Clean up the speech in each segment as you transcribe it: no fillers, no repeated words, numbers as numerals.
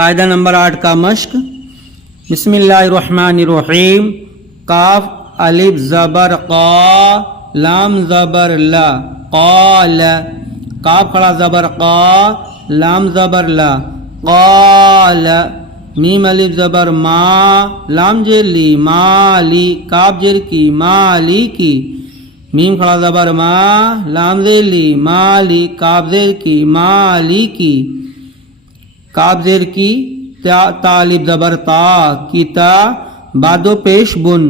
قاعدہ نمبر 8 کا مشق. بسم اللہ الرحمن الرحیم. قاف الف زبر قا لام زبر لا قال. قاف کھڑا زبر قا لام زبر لا قال. میم الف زبر ما لام جر لی مالی کاف جر کی مالی کی. میم کھڑا زبر ما لام زیر لی مالی کاف زیر کی مالی کی. کاف زیر کی تا الف زبر تا کتا بادو پیش بن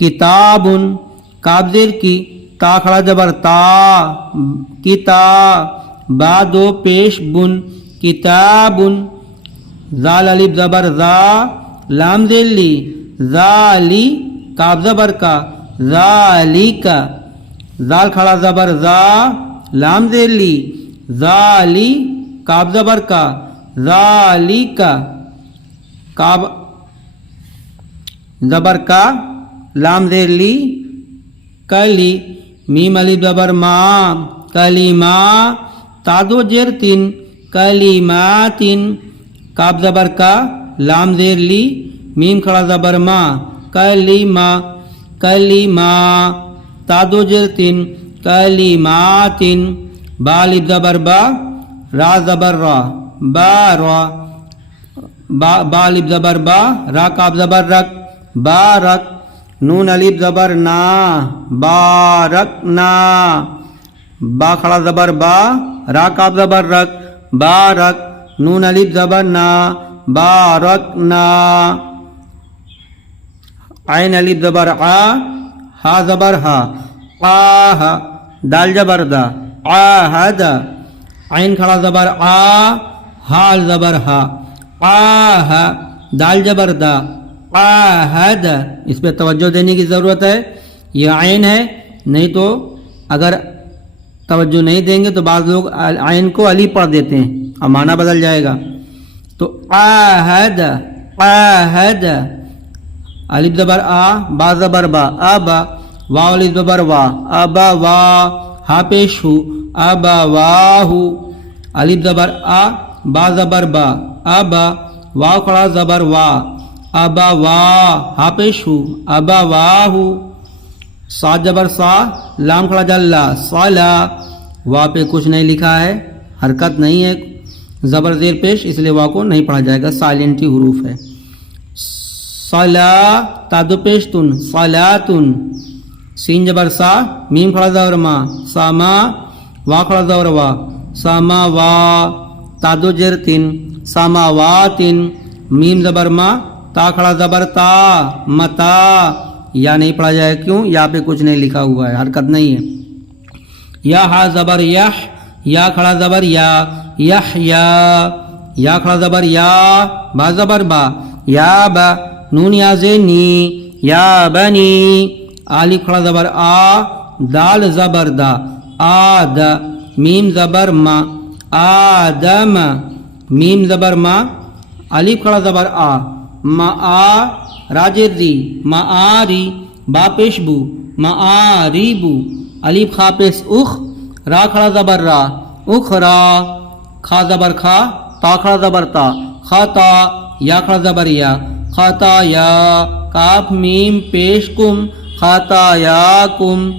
کتابن. کاف زیر کی تا کھڑا زبر تا کتا بادو پیش بن کتابن. زال الف زبر زا لام زیر لی زالی کاف زبر کا زالی کا. زال کھڑا زبر زا لام زیر لی زالی کاف زبر کا زالی کا. کاف زبر کا لام زیر لی کلی. میم الف زبر ما کلیما تادو جر تین کلیماتن. کاف زبر کا لام زیر لی میم کھڑا زبر ما کلیما کلیما تادو جر تین کلیماتن. با الف زبر با را زبر را بارا. با الف زبر با را کاف زبر رک بارک. نون الف زبر نا بارکنا. با کھڑا زبر با را کاف زبر رک بارک. نون الف زبر نا بارکنا. عین الف زبر آ ہا زبر ہا آہ. دال زبر دا عاہد. عین کھڑا زبر آ ہا زبر ہا آہ. دال زبر دا عاہد. اس پہ توجہ دینے کی ضرورت ہے. یہ عین ہے نہیں تو اگر توجہ نہیں دیں گے تو بعض لوگ عین کو علی پڑھ دیتے ہیں اور معنی بدل جائے گا. تو عاہد عاہد. الف زبر آ با زبر با ابا. واو الف زبر وا ابا وا ہا پیش ہو ابا واہو. الف زبر آ با زبر با ابا. واو کھڑا زبر وا ابا وا ہا پیش ہو ابا واہو. صاد زبر سا لام کھڑا جلا صلا. وا پہ کچھ نہیں لکھا ہے حرکت نہیں ہے زبر زیر پیش اس لیے وا کو نہیں پڑھا جائے گا سائلنٹ ہی حروف ہے. صلا تادو پیش تن صلاتن. سین زبر سا میم کھڑا زبر ما ساما وا کھڑا زبر وا ساما وا تادو جر تن ساما واتن. میم زبر ما تا کھڑا زبر تا متا. یا نہیں پڑھا جائے کیوں یا پہ کچھ نہیں لکھا ہوا ہے حرکت نہیں ہے. یا ہا زبر یح یا کھڑا زبر یا یحیا. یا کھڑا زبر یا با زبر با یا با. نون یا زینی یا بنی. الف کھڑا زبر آ دال زبر دا آد. میم زبر ما آدم. میم زبر ما الف کھڑا زبر آ ما آ راجر دی ما آری. با پیش بو ما آری بو. الف خا پیش اخ را کھڑا زبر را اخرا. کھا زبر کھا تا کھڑا زبر تا خطا. یا کھڑا زبر یا خطا یا. کاف میم پیش کم خطا یا کم.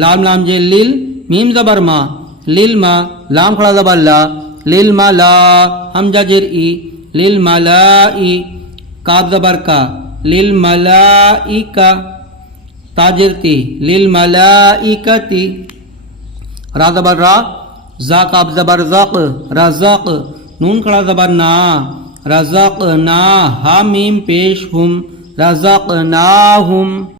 لام لام جے لیل میم زبر ما لیل ما لام کھڑا زبر لا لیل ما لا. حمزہ جر ای لیل ملائی. کاف زبر کا لیل ملائکہ. تاجر تی لیل ملائکتی. را زبر را زا کاف زبر زق رزق. نون کھڑا زبر نا رزق نا. ہا میم پیش ہم رزق نا ہم.